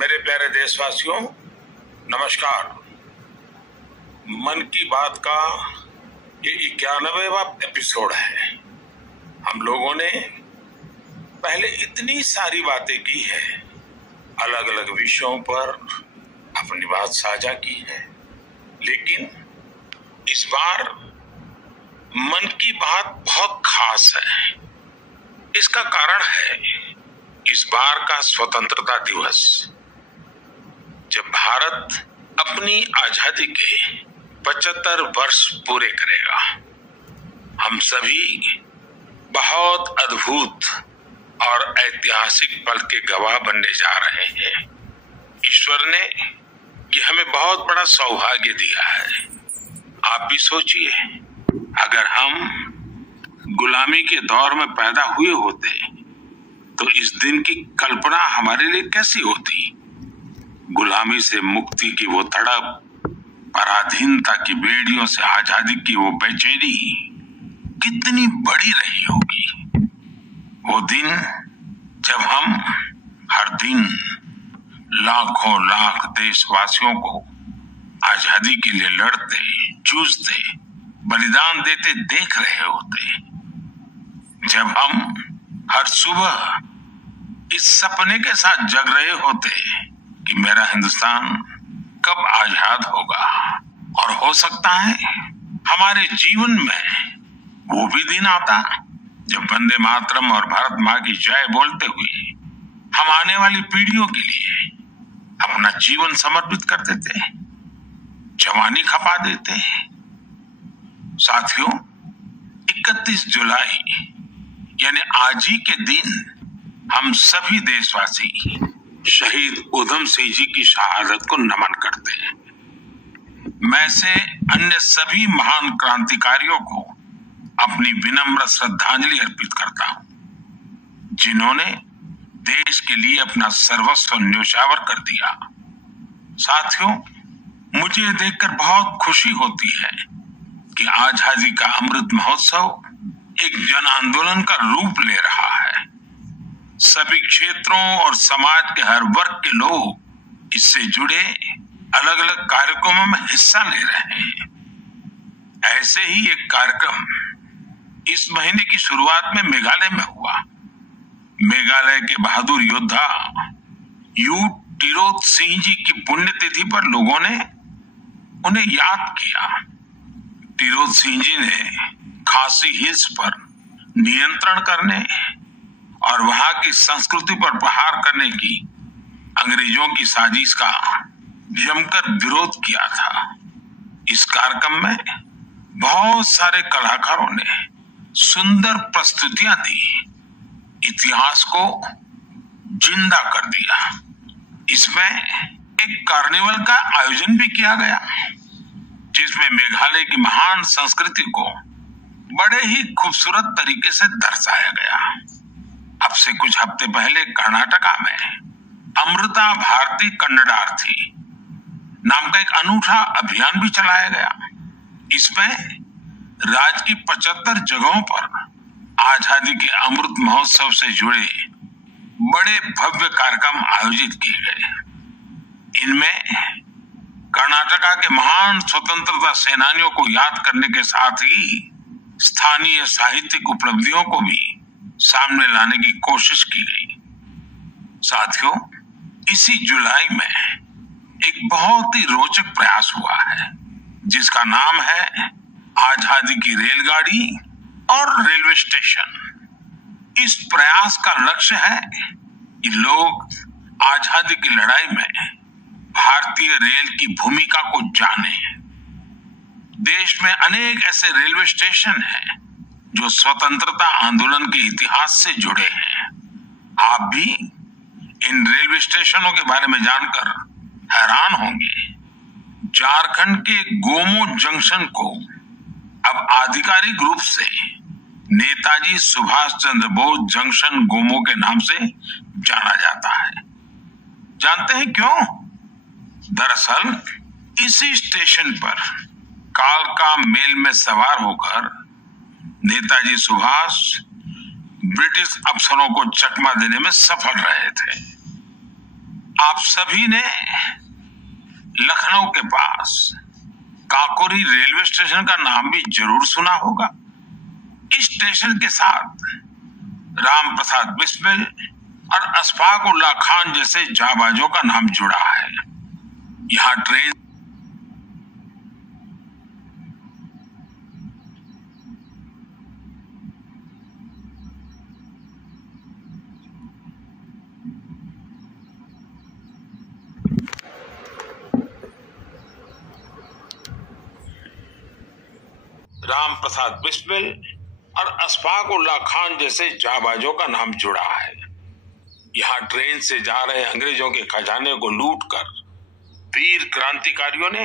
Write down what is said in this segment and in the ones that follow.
मेरे प्यारे देशवासियों, नमस्कार। मन की बात का ये 91वां एपिसोड है। हम लोगों ने पहले इतनी सारी बातें की है, अलग अलग विषयों पर अपनी बात साझा की है, लेकिन इस बार मन की बात बहुत खास है। इसका कारण है इस बार का स्वतंत्रता दिवस, जब भारत अपनी आजादी के 75 वर्ष पूरे करेगा। हम सभी बहुत अद्भुत और ऐतिहासिक पल के गवाह बनने जा रहे हैं। ईश्वर ने ये हमें बहुत बड़ा सौभाग्य दिया है। आप भी सोचिए, अगर हम गुलामी के दौर में पैदा हुए होते तो इस दिन की कल्पना हमारे लिए कैसी होती। गुलामी से मुक्ति की वो तड़प, पराधीनता की बेड़ियों से आजादी की वो बेचैनी कितनी बड़ी रही होगी। वो दिन जब हम हर दिन लाखों लाख देशवासियों को आजादी के लिए लड़ते, जूझते, बलिदान देते देख रहे होते। जब हम हर सुबह इस सपने के साथ जग रहे होते कि मेरा हिंदुस्तान कब आजाद होगा, और हो सकता है हमारे जीवन में वो भी दिन आता जब वंदे मातरम और भारत माँ की जय बोलते हुए हम आने वाली पीढ़ियों के लिए अपना जीवन समर्पित कर देते, जवानी खपा देते। साथियों, 31 जुलाई यानी आज ही के दिन हम सभी देशवासी शहीद उधम सिंह जी की शहादत को नमन करते हैं। मैं से अन्य सभी महान क्रांतिकारियों को अपनी विनम्र श्रद्धांजलि अर्पित करता हूं, जिन्होंने देश के लिए अपना सर्वस्व न्योछावर कर दिया। साथियों, मुझे ये देखकर बहुत खुशी होती है कि आजादी का अमृत महोत्सव एक जन आंदोलन का रूप ले रहा है। सभी क्षेत्रों और समाज के हर वर्ग के लोग इससे जुड़े अलग अलग कार्यक्रमों में हिस्सा ले रहे हैं। ऐसे ही एक कार्यक्रम इस महीने की शुरुआत में मेघालय में हुआ। मेघालय के बहादुर योद्धा यू टिरोत सिंह जी की पुण्यतिथि पर लोगों ने उन्हें याद किया। टिरोत सिंह जी ने खासी हिल्स पर नियंत्रण करने और वहां की संस्कृति पर प्रहार करने की अंग्रेजों की साजिश का जमकर विरोध किया था। इस कार्यक्रम में बहुत सारे कलाकारों ने सुंदर प्रस्तुतियां दी, इतिहास को जिंदा कर दिया। इसमें एक कार्निवल का आयोजन भी किया गया, जिसमें मेघालय की महान संस्कृति को बड़े ही खूबसूरत तरीके से दर्शाया गया। अब से कुछ हफ्ते पहले कर्नाटका में अमृता भारती कन्नडार्थी नाम का एक अनूठा अभियान भी चलाया गया। इसमें राज्य की 75 जगहों पर आजादी के अमृत महोत्सव से जुड़े बड़े भव्य कार्यक्रम आयोजित किए गए। इनमें कर्नाटका के महान स्वतंत्रता सेनानियों को याद करने के साथ ही स्थानीय साहित्यिक उपलब्धियों को भी सामने लाने की कोशिश की गई। साथियों, इसी जुलाई में एक बहुत ही रोचक प्रयास हुआ है, जिसका नाम है आजादी की रेलगाड़ी और रेलवे स्टेशन। इस प्रयास का लक्ष्य है कि लोग आजादी की लड़ाई में भारतीय रेल की भूमिका को जाने। देश में अनेक ऐसे रेलवे स्टेशन हैं जो स्वतंत्रता आंदोलन के इतिहास से जुड़े हैं। आप भी इन रेलवे स्टेशनों के बारे में जानकर हैरान होंगे। झारखंड के गोमो जंक्शन को अब आधिकारिक रूप से नेताजी सुभाष चंद्र बोस जंक्शन गोमो के नाम से जाना जाता है। जानते हैं क्यों? दरअसल इसी स्टेशन पर कालका मेल में सवार होकर नेताजी सुभाष ब्रिटिश अफसरों को चकमा देने में सफल रहे थे। आप सभी ने लखनऊ के पास काकोरी रेलवे स्टेशन का नाम भी जरूर सुना होगा। इस स्टेशन के साथ राम प्रसाद बिस्मिल और अशफाक उल्लाह खान जैसे जाबाजों का नाम जुड़ा है। यहाँ ट्रेन राम प्रसाद बिस्मिल और अशफाक उल्लाह खान जैसे जाबाजों का नाम जुड़ा है। यहाँ ट्रेन से जा रहे अंग्रेजों के खजाने को लूटकर वीर क्रांतिकारियों ने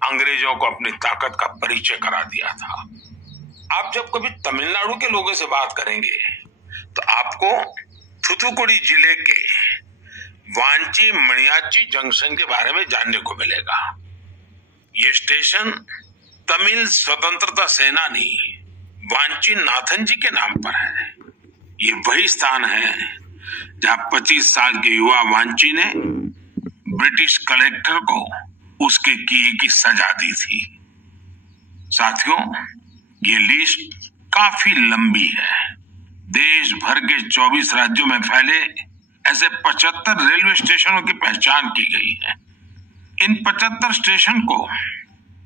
अंग्रेजों को अपनी ताकत का परिचय करा दिया था। आप जब कभी तमिलनाडु के लोगों से बात करेंगे तो आपको थूथुकुडी जिले के वांची मणियाच्ची जंक्शन के बारे में जानने को मिलेगा। ये स्टेशन तमिल स्वतंत्रता सेनानी वांची नाथन जी के नाम पर है। ये वही स्थान है जहां 25 साल के युवा वांची ने ब्रिटिश कलेक्टर को उसके किए की सजा दी थी। साथियों, ये लिस्ट काफी लंबी है। देश भर के 24 राज्यों में फैले ऐसे 75 रेलवे स्टेशनों की पहचान की गई है। इन 75 स्टेशन को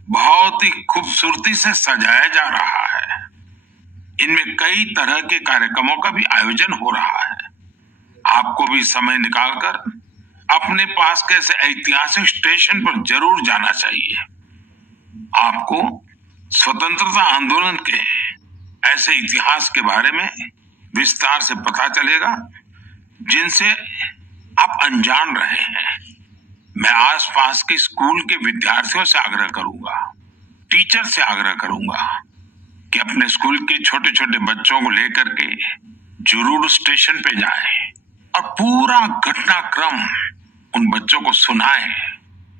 बहुत ही खूबसूरती से सजाया जा रहा है। इनमें कई तरह के कार्यक्रमों का भी आयोजन हो रहा है। आपको भी समय निकालकर अपने पास के ऐसे ऐतिहासिक स्टेशन पर जरूर जाना चाहिए। आपको स्वतंत्रता आंदोलन के ऐसे इतिहास के बारे में विस्तार से पता चलेगा जिनसे आप अनजान रहे हैं। मैं आसपास के स्कूल के विद्यार्थियों से आग्रह करूंगा, टीचर से आग्रह करूंगा कि अपने स्कूल के छोटे छोटे बच्चों को लेकर के जरूर स्टेशन पे जाएं और पूरा घटनाक्रम उन बच्चों को सुनाएं,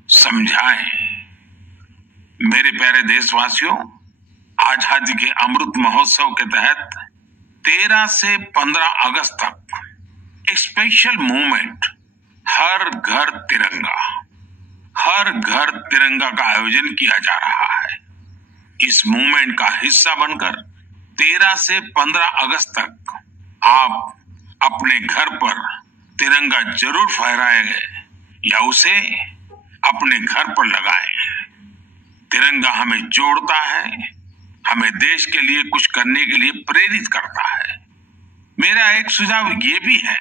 समझाएं। मेरे प्यारे देशवासियों, आजादी के अमृत महोत्सव के तहत 13 से 15 अगस्त तक एक स्पेशल मूवमेंट हर घर तिरंगा का आयोजन किया जा रहा है। इस मूवमेंट का हिस्सा बनकर 13 से 15 अगस्त तक आप अपने घर पर तिरंगा जरूर फहराएं या उसे अपने घर पर लगाएं। तिरंगा हमें जोड़ता है, हमें देश के लिए कुछ करने के लिए प्रेरित करता है। मेरा एक सुझाव ये भी है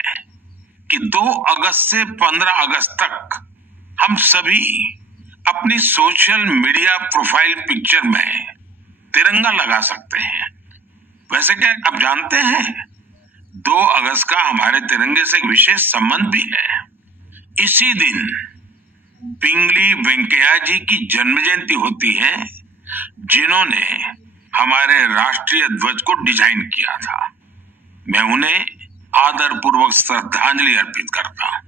कि 2 अगस्त से 15 अगस्त तक हम सभी अपनी सोशल मीडिया प्रोफाइल पिक्चर में तिरंगा लगा सकते हैं। वैसे क्या आप जानते हैं 2 अगस्त का हमारे तिरंगे से एक विशेष संबंध भी है। इसी दिन पिंगली वेंकैया जी की जन्म जयंती होती है, जिन्होंने हमारे राष्ट्रीय ध्वज को डिजाइन किया था। मैं उन्हें आदर पूर्वक श्रद्धांजलि अर्पित करता हूं।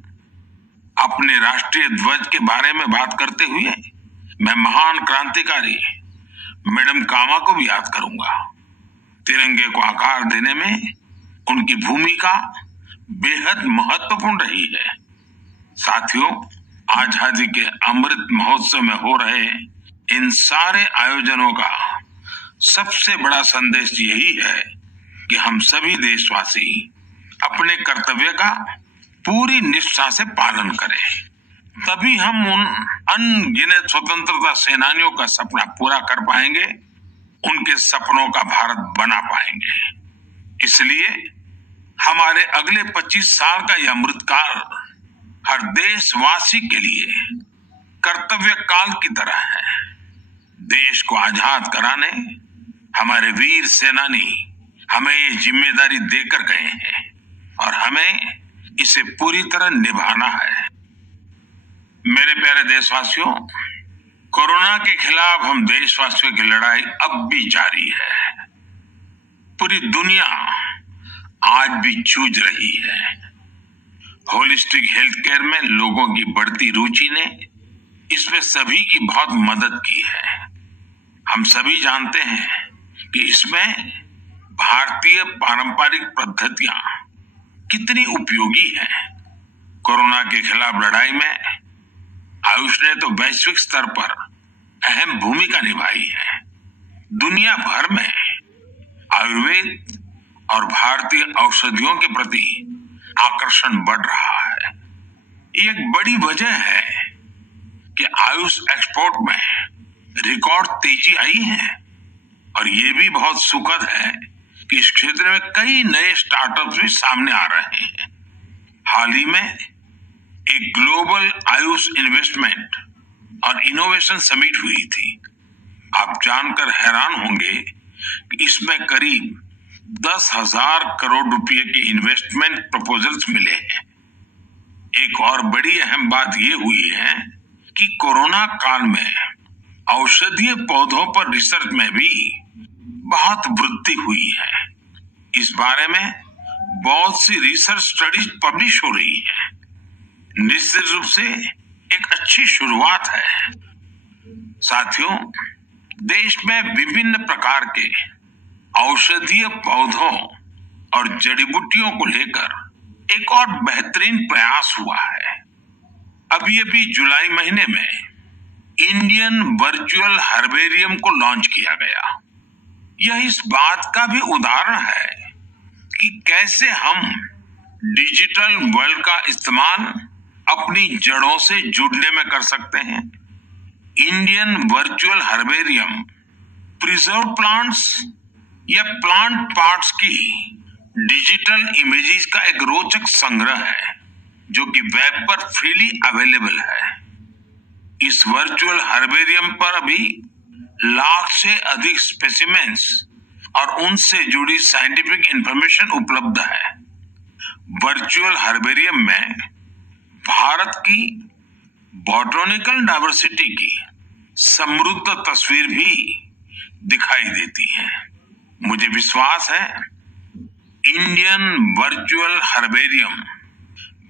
अपने राष्ट्रीय ध्वज के बारे में बात करते हुए मैं महान क्रांतिकारी मैडम कामा को भी याद करूंगा। तिरंगे को आकार देने में उनकी भूमिका बेहद महत्वपूर्ण रही है। साथियों, आजादी के अमृत महोत्सव में हो रहे इन सारे आयोजनों का सबसे बड़ा संदेश यही है कि हम सभी देशवासी अपने कर्तव्य का पूरी निष्ठा से पालन करें। तभी हम उन अनगिनत स्वतंत्रता सेनानियों का सपना पूरा कर पाएंगे, उनके सपनों का भारत बना पाएंगे। इसलिए हमारे अगले 25 साल का यह अमृतकाल हर देशवासी के लिए कर्तव्य काल की तरह है। देश को आजाद कराने हमारे वीर सेनानी हमें ये जिम्मेदारी देकर गए हैं और हमें इसे पूरी तरह निभाना है। मेरे प्यारे देशवासियों, कोरोना के खिलाफ हम देशवासियों की लड़ाई अब भी जारी है। पूरी दुनिया आज भी जूझ रही है। होलिस्टिक हेल्थ केयर में लोगों की बढ़ती रुचि ने इसमें सभी की बहुत मदद की है। हम सभी जानते हैं कि इसमें भारतीय पारंपरिक पद्धतियां कितनी उपयोगी हैं। कोरोना के खिलाफ लड़ाई में आयुष ने तो वैश्विक स्तर पर अहम भूमिका निभाई है। दुनिया भर में आयुर्वेद और भारतीय औषधियों के प्रति आकर्षण बढ़ रहा है। ये एक बड़ी वजह है कि आयुष एक्सपोर्ट में रिकॉर्ड तेजी आई है और ये भी बहुत सुखद है कि इस क्षेत्र में कई नए स्टार्टअप्स भी सामने आ रहे हैं। हाल ही में एक ग्लोबल आयुष इन्वेस्टमेंट और इनोवेशन समिट हुई थी। आप जानकर हैरान होंगे कि इसमें करीब 10,000 करोड़ रुपए के इन्वेस्टमेंट प्रपोजल्स मिले हैं। एक और बड़ी अहम बात यह हुई है कि कोरोना काल में औषधीय पौधों पर रिसर्च में भी बहुत वृद्धि हुई है। इस बारे में बहुत सी रिसर्च स्टडीज पब्लिश हो रही है। निश्चित रूप से एक अच्छी शुरुआत है। साथियों, देश में विभिन्न प्रकार के औषधीय पौधों और जड़ी बूटियों को लेकर एक और बेहतरीन प्रयास हुआ है। अभी जुलाई महीने में इंडियन वर्चुअल हर्बेरियम को लॉन्च किया गया। यह इस बात का भी उदाहरण है कि कैसे हम डिजिटल वर्ल्ड का इस्तेमाल अपनी जड़ों से जुड़ने में कर सकते हैं। Indian virtual herbarium preserve plants या प्लांट पार्ट्स की डिजिटल इमेजेस का एक रोचक संग्रह है जो कि वेब पर फ्रीली अवेलेबल है। इस वर्चुअल हर्बेरियम पर अभी 1 लाख से अधिक स्पेसिमेंस और उनसे जुड़ी साइंटिफिक इंफॉर्मेशन उपलब्ध है। वर्चुअल हर्बेरियम में भारत की बॉटनिकल डाइवर्सिटी की समृद्ध तस्वीर भी दिखाई देती है। मुझे विश्वास है इंडियन वर्चुअल हर्बेरियम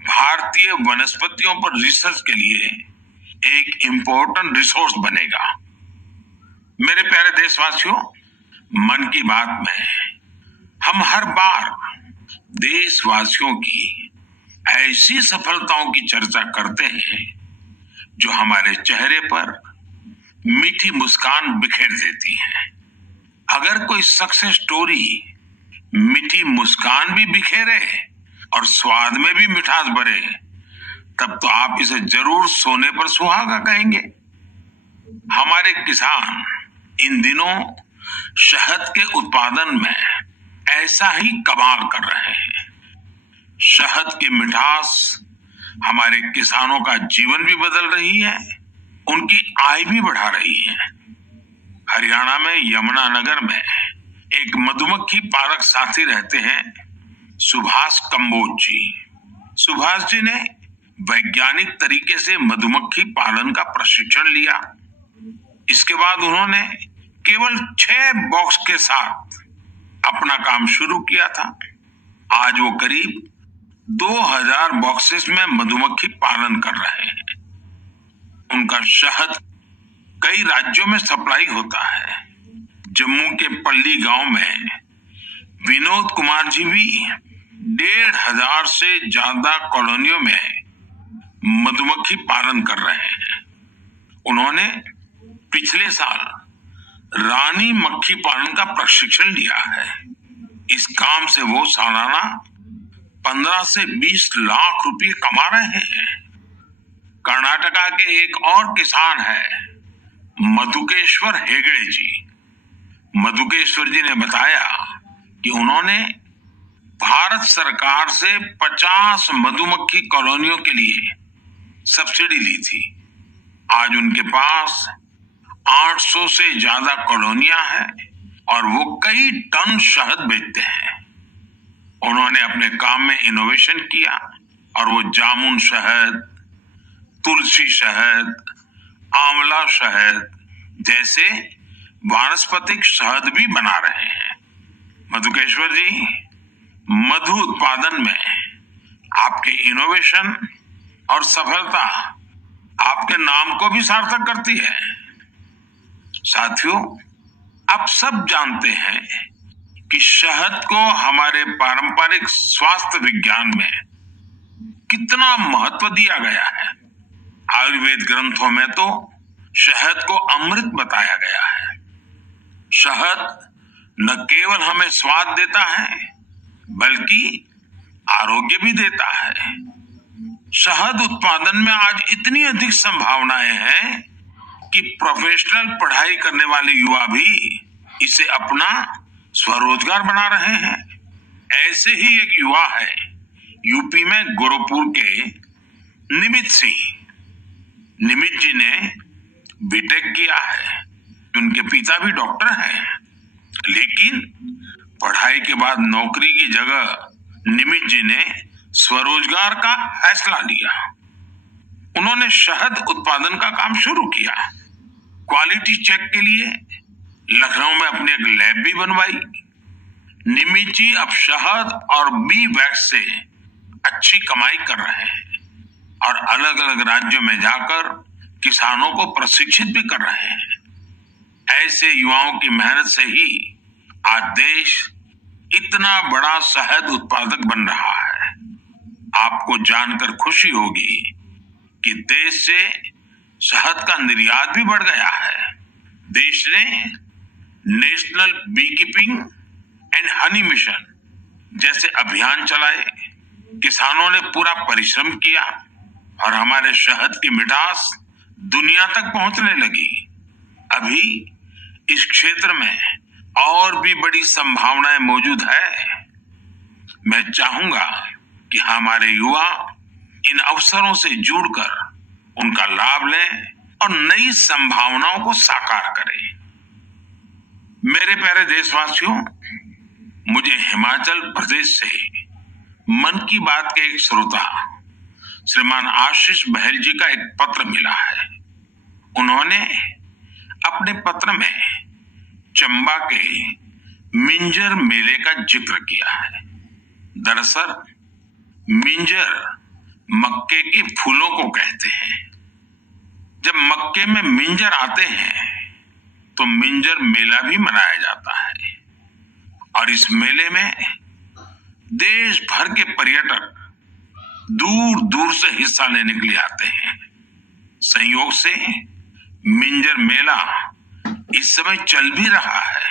भारतीय वनस्पतियों पर रिसर्च के लिए एक इम्पोर्टेंट रिसोर्स बनेगा। मेरे प्यारे देशवासियों, मन की बात में हम हर बार देशवासियों की ऐसी सफलताओं की चर्चा करते हैं जो हमारे चेहरे पर मीठी मुस्कान बिखेर देती है। अगर कोई सक्सेस स्टोरी मीठी मुस्कान भी बिखेरे और स्वाद में भी मिठास भरे, तब तो आप इसे जरूर सोने पर सुहागा कहेंगे। हमारे किसान इन दिनों शहद के उत्पादन में ऐसा ही कमाल कर रहे हैं। शहद की मिठास हमारे किसानों का जीवन भी बदल रही है, उनकी आय भी बढ़ा रही है। हरियाणा में यमुनानगर में एक मधुमक्खी पालक साथी रहते हैं, सुभाष कंबोज जी। सुभाष जी ने वैज्ञानिक तरीके से मधुमक्खी पालन का प्रशिक्षण लिया। इसके बाद उन्होंने केवल 6 बॉक्स के साथ अपना काम शुरू किया था। आज वो करीब 2000 बॉक्सेस में मधुमक्खी पालन कर रहे हैं। उनका शहद कई राज्यों में सप्लाई होता है। जम्मू के पल्ली गांव में विनोद कुमार जी भी 1500 से ज्यादा कॉलोनियों में मधुमक्खी पालन कर रहे हैं। उन्होंने पिछले साल रानी मक्खी पालन का प्रशिक्षण लिया है। इस काम से वो सालाना 15 से 20 लाख रुपए कमा रहे हैं। कर्नाटका के एक और किसान है मधुकेश्वर हेगड़े जी। मधुकेश्वर जी ने बताया कि उन्होंने भारत सरकार से 50 मधुमक्खी कॉलोनियों के लिए सब्सिडी ली थी। आज उनके पास 800 से ज्यादा कॉलोनियां हैं और वो कई टन शहद बेचते हैं। उन्होंने अपने काम में इनोवेशन किया और वो जामुन शहद, तुलसी शहद, आंवला शहद जैसे वानस्पतिक शहद भी बना रहे हैं। मधुकेश्वर जी, मधु उत्पादन में आपके इनोवेशन और सफलता आपके नाम को भी सार्थक करती है। साथियों, आप सब जानते हैं कि शहद को हमारे पारंपरिक स्वास्थ्य विज्ञान में कितना महत्व दिया गया है। आयुर्वेद ग्रंथों में तो शहद को अमृत बताया गया है। शहद न केवल हमें स्वाद देता है बल्कि आरोग्य भी देता है। शहद उत्पादन में आज इतनी अधिक संभावनाएं हैं कि प्रोफेशनल पढ़ाई करने वाले युवा भी इसे अपना स्वरोजगार बना रहे हैं। ऐसे ही एक युवा है यूपी में गोरखपुर के निमित सिंह। निमित जी ने बीटेक किया है, उनके पिता भी डॉक्टर हैं, लेकिन पढ़ाई के बाद नौकरी की जगह निमित जी ने स्वरोजगार का फैसला लिया। उन्होंने शहद उत्पादन का काम शुरू किया। क्वालिटी चेक के लिए लखनऊ में अपनी एक लैब भी बनवाई। निमित जी अब शहद और बी वैक्स से अच्छी कमाई कर रहे हैं और अलग अलग राज्यों में जाकर किसानों को प्रशिक्षित भी कर रहे हैं। ऐसे युवाओं की मेहनत से ही आज देश इतना बड़ा शहद उत्पादक बन रहा है। आपको जानकर खुशी होगी कि देश से शहद का निर्यात भी बढ़ गया है। देश ने national beekeeping and honey mission जैसे अभियान चलाए। किसानों ने पूरा परिश्रम किया और हमारे शहद की मिठास दुनिया तक पहुंचने लगी। अभी इस क्षेत्र में और भी बड़ी संभावनाएं मौजूद है। मैं चाहूंगा कि हमारे युवा इन अवसरों से जुड़कर उनका लाभ लें और नई संभावनाओं को साकार करें। मेरे प्यारे देशवासियों, मुझे हिमाचल प्रदेश से मन की बात के एक श्रोता श्रीमान आशीष बहल जी का एक पत्र मिला है। उन्होंने अपने पत्र में चंबा के मिंजर मेले का जिक्र किया है। दरअसल मिंजर मक्के के फूलों को कहते हैं। जब मक्के में मिंजर आते हैं तो मिंजर मेला भी मनाया जाता है और इस मेले में देश भर के पर्यटक दूर दूर से हिस्सा लेने के लिए आते हैं। संयोग से मिंजर मेला इस समय चल भी रहा है।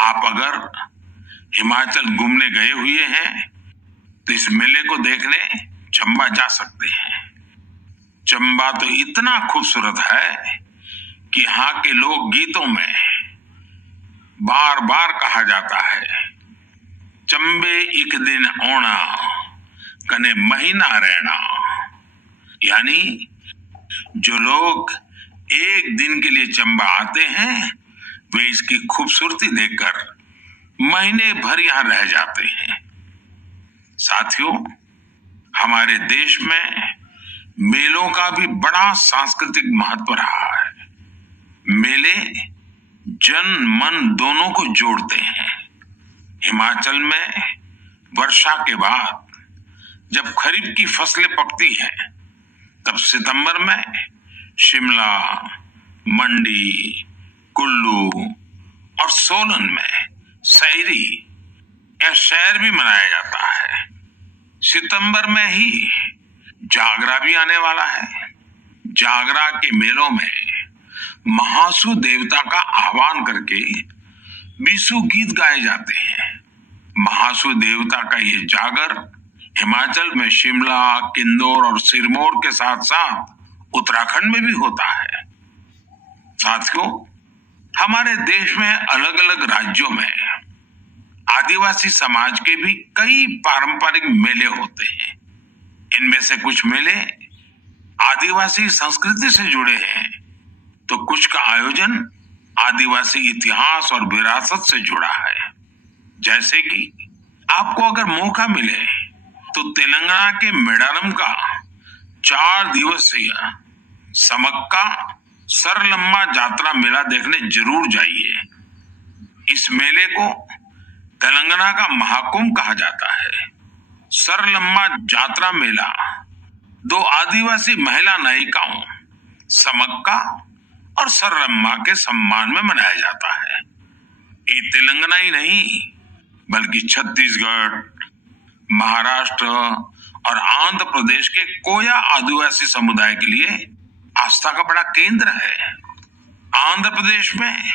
आप अगर हिमाचल घूमने गए हुए हैं तो इस मेले को देखने चंबा जा सकते हैं। चंबा तो इतना खूबसूरत है कि यहाँ के लोक गीतों में बार बार कहा जाता है, चंबे एक दिन आना कने महीना रहना। यानी जो लोग एक दिन के लिए चंबा आते हैं वे इसकी खूबसूरती देखकर महीने भर यहाँ रह जाते हैं। साथियों, हमारे देश में मेलों का भी बड़ा सांस्कृतिक महत्व रहा है। मेले जन मन दोनों को जोड़ते हैं। हिमाचल में वर्षा के बाद जब खरीफ की फसलें पकती हैं तब सितंबर में शिमला, मंडी, कुल्लू और सोलन में सैरी या सैर भी मनाया जाता है। सितंबर में ही जागरा भी आने वाला है। जागरा के मेलों में महासु देवता का आह्वान करके बीसू गीत गाए जाते हैं। महासु देवता का ये जागर हिमाचल में शिमला, किन्नौर और सिरमौर के साथ साथ उत्तराखंड में भी होता है। साथियों, हमारे देश में अलग अलग राज्यों में आदिवासी समाज के भी कई पारंपरिक मेले होते हैं। इनमें से कुछ मेले आदिवासी संस्कृति से जुड़े हैं तो कुछ का आयोजन आदिवासी इतिहास और विरासत से जुड़ा है। जैसे कि आपको अगर मौका मिले तो तेलंगाना के मेडारम का 4 दिवसीय समक्का सरलम्मा जात्रा मेला देखने जरूर जाइए। इस मेले को तेलंगाना का महाकुंभ कहा जाता है। सरलम्मा जात्रा मेला 2 आदिवासी महिला नायिकाओं समक्का और सरलम्मा के सम्मान में मनाया जाता है। ये तेलंगाना ही नहीं बल्कि छत्तीसगढ़, महाराष्ट्र और आंध्र प्रदेश के कोया आदिवासी समुदाय के लिए आस्था का बड़ा केंद्र है। आंध्र प्रदेश में